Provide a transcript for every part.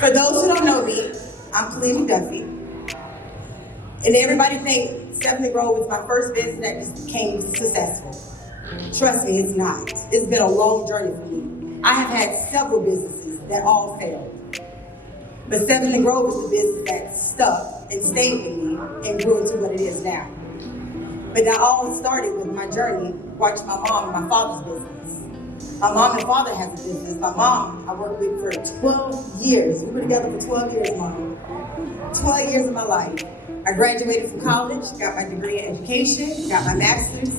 For those who don't know me, I'm Khalilah McDuffie. And everybody think 7th Grove was my first business that just became successful. Trust me, it's not. It's been a long journey for me. I have had several businesses that all failed. But 7th Grove is the business that stuck and stayed with me and grew into what it is now. But that all started with my journey watching my mom and my father's business. My mom and father has a business. My mom, I worked with for 12 years. We were together for 12 years, Mom. 12 years of my life. I graduated from college, got my degree in education, got my master's,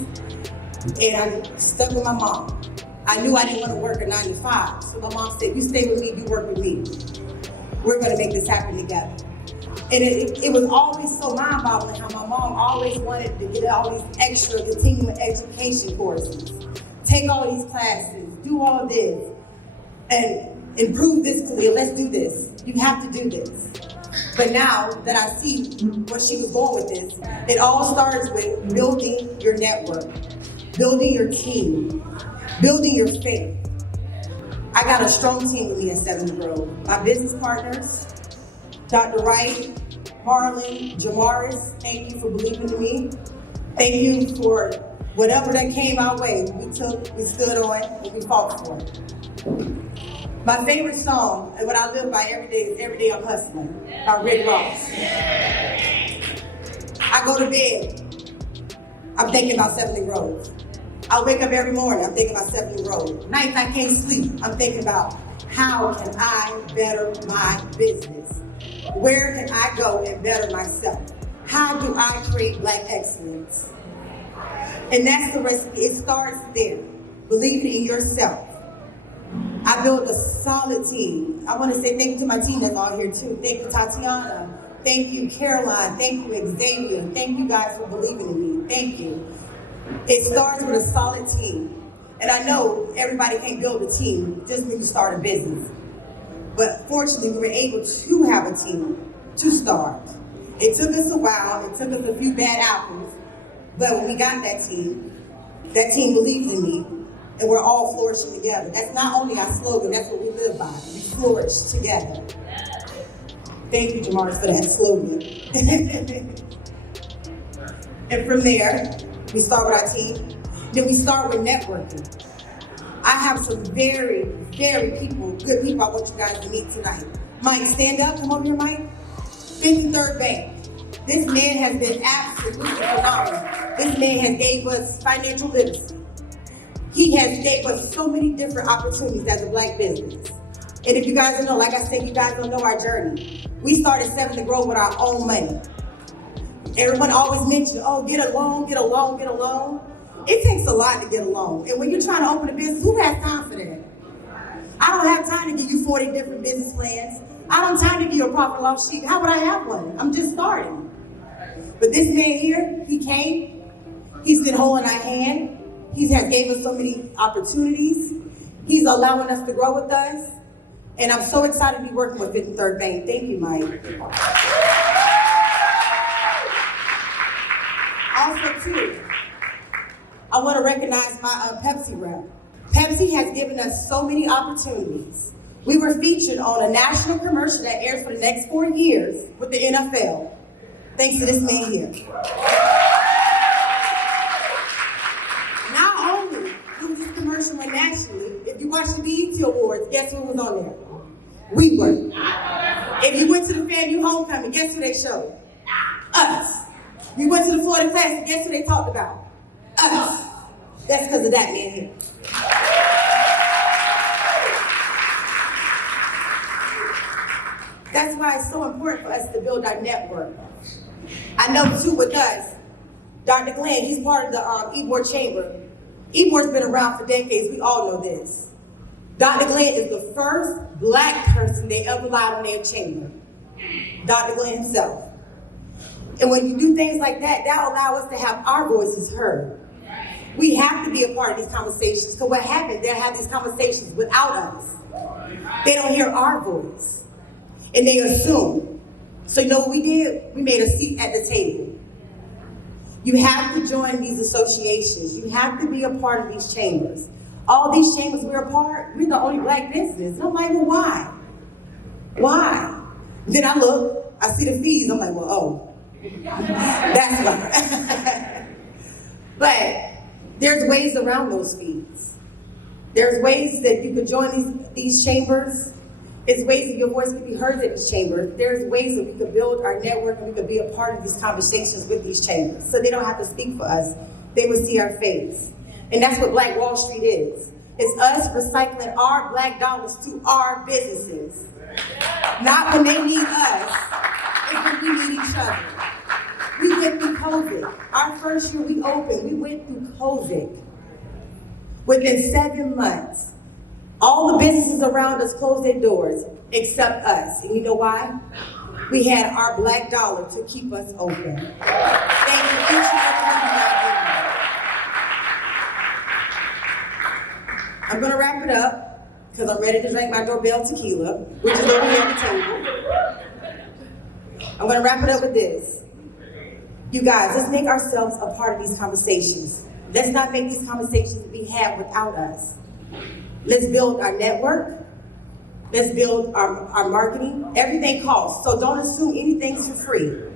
and I stuck with my mom. I knew I didn't want to work a 9 to 5, so my mom said, you stay with me, you work with me. We're gonna make this happen together. And it was always so mind-boggling how my mom always wanted to get all these extra continuing education courses, take all these classes, do all this, and improve this career, let's do this. You have to do this. But now that I see where she was going with this, it all starts with building your network, building your team, building your faith. I got a strong team with me at 7th Grove. My business partners, Dr. Wright, Marlon, Jamaris, thank you for believing in me. Thank you for whatever that came our way, we took, we stood on, and we fought for it. My favorite song, and what I live by every day, is Every Day I'm Hustling, by Rick Ross. I go to bed, I'm thinking about 7th Grove. I wake up every morning, I'm thinking about 7th Grove. Nights I can't sleep, I'm thinking about how can I better my business? Where can I go and better myself? How do I create Black excellence? And that's the recipe, it starts there. Believing in yourself. I built a solid team. I want to say thank you to my team that's all here too. Thank you, Tatiana. Thank you, Caroline. Thank you, Xavier. Thank you guys for believing in me. Thank you. It starts with a solid team. And I know everybody can't build a team just when you start a business. But fortunately, we were able to have a team to start. It took us a while. It took us a few bad apples. But when we got that team believed in me. And we're all flourishing together. That's not only our slogan, that's what we live by. We flourish together. Thank you, Jamaris, for that slogan. And from there, we start with our team. Then we start with networking. I have some very, very good people I want you guys to meet tonight. Mike, stand up, come over here, Mike. 5th and 3rd Bank. This man has been absolutely phenomenal. This man has gave us financial literacy. He has gave us so many different opportunities as a Black business. And if you guys don't know, like I said, you guys don't know our journey. We started 7th Grove with our own money. Everyone always mentioned, oh, get a loan, get a loan, get a loan. It takes a lot to get a loan. And when you're trying to open a business, who has time for that? I don't have time to give you 40 different business plans. I don't have time to give you a profit and loss sheet. How would I have one? I'm just starting. But this man here, he came, he's been holding our hand. He has gave us so many opportunities. He's allowing us to grow with us. And I'm so excited to be working with 5th and 3rd Bank. Thank you, Mike. Also, too, I want to recognize my Pepsi rep. Pepsi has given us so many opportunities. We were featured on a national commercial that airs for the next 4 years with the NFL, thanks to this man here. Went nationally. If you watched the V.I.B.E.S Awards, guess who was on there? We were. If you went to the FAMU homecoming, guess who they showed? Us. You went to the Florida Classic, guess who they talked about? Us. That's because of that man here. That's why it's so important for us to build our network. I know too with us, Dr. Glenn, he's part of the V.I.B.E chamber. V.I.B.E.'s been around for decades, we all know this. Dr. Glenn is the first Black person they ever allowed in their chamber. Dr. Glenn himself. And when you do things like that, that'll allow us to have our voices heard. We have to be a part of these conversations, because what happened, they'll have these conversations without us. They don't hear our voice, and they assume. So you know what we did? We made a seat at the table. You have to join these associations. You have to be a part of these chambers. All these chambers we're a part, we're the only Black business. And I'm like, well, why? Why? Then I look, I see the fees, I'm like, well, oh, that's why. But there's ways around those fees. There's ways that you could join these chambers. There's ways that your voice can be heard at these chambers. There's ways that we could build our network and we could be a part of these conversations with these chambers. So they don't have to speak for us. They will see our face. And that's what Black Wall Street is. It's us recycling our black dollars to our businesses. Not when they need us, it's when we need each other. We went through COVID. Our first year we opened, we went through COVID. Within 7 months, all the businesses around us closed their doors except us. And you know why? We had our black dollar to keep us open. Thank you each and every one of you. I'm gonna wrap it up because I'm ready to drink my doorbell tequila, which is over here at the table. I'm gonna wrap it up with this. You guys, let's make ourselves a part of these conversations. Let's not make these conversations be had without us. Let's build our network. Let's build our marketing. Everything costs, so don't assume anything's for free.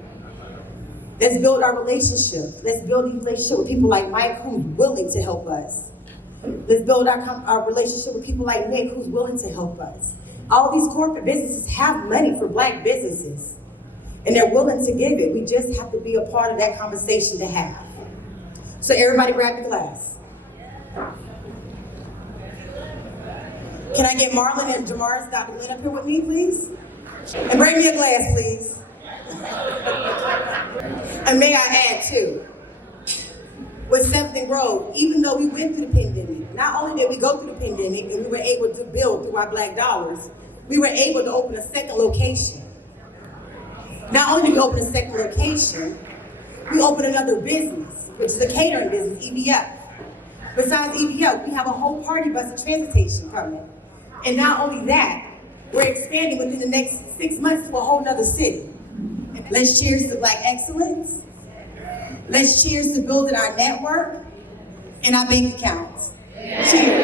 Let's build our relationship. Let's build a relationship with people like Mike, who's willing to help us. Let's build our relationship with people like Nick, who's willing to help us. All these corporate businesses have money for Black businesses, and they're willing to give it. We just have to be a part of that conversation to have. So everybody grab the glass. Can I get Marlon and Jamar's Dr. Lynn up here with me, please? And bring me a glass, please. And may I add too, with 7th and Grove, even though we went through the pandemic, not only did we go through the pandemic and we were able to build through our black dollars, we were able to open a second location. Not only did we open a second location, we opened another business, which is a catering business, E.V.E.S. Besides E.V.E.S, we have a whole party bus and transportation coming. And not only that, we're expanding within the next 6 months to a whole nother city. Let's cheers to Black excellence. Let's cheers to building our network and our bank accounts. Cheers.